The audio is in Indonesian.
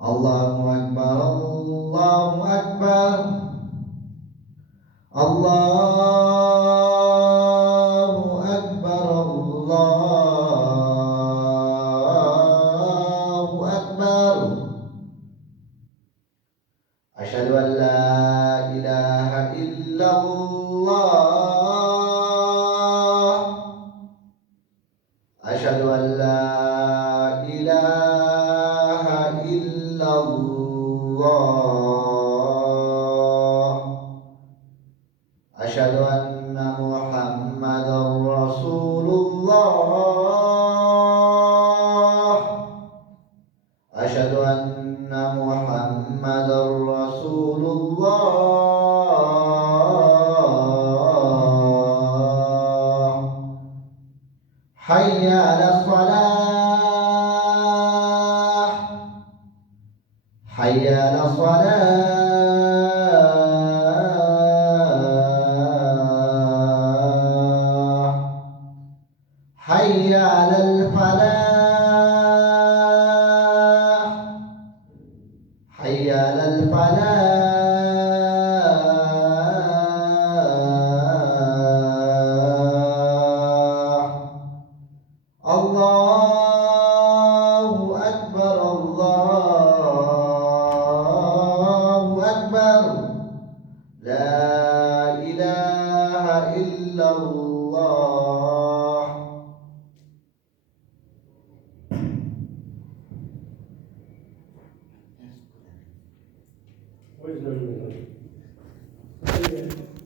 Allahu Akbar, Allahu Akbar, Allahu Akbar, Allahu Akbar. Asyhadu an la ilaha illallah. Asyhadu an la ilaha illallah. Asyhadu anna Muhammadar Rasulullah. Asyhadu anna Muhammadar Rasulullah. Hayya 'alas shalah. Hayya 'alas shalah. Hayya 'alal falah. Hayya 'alal falah. Allahu Akbar, Allahu Akbar. La ilaha illallah. What is going on?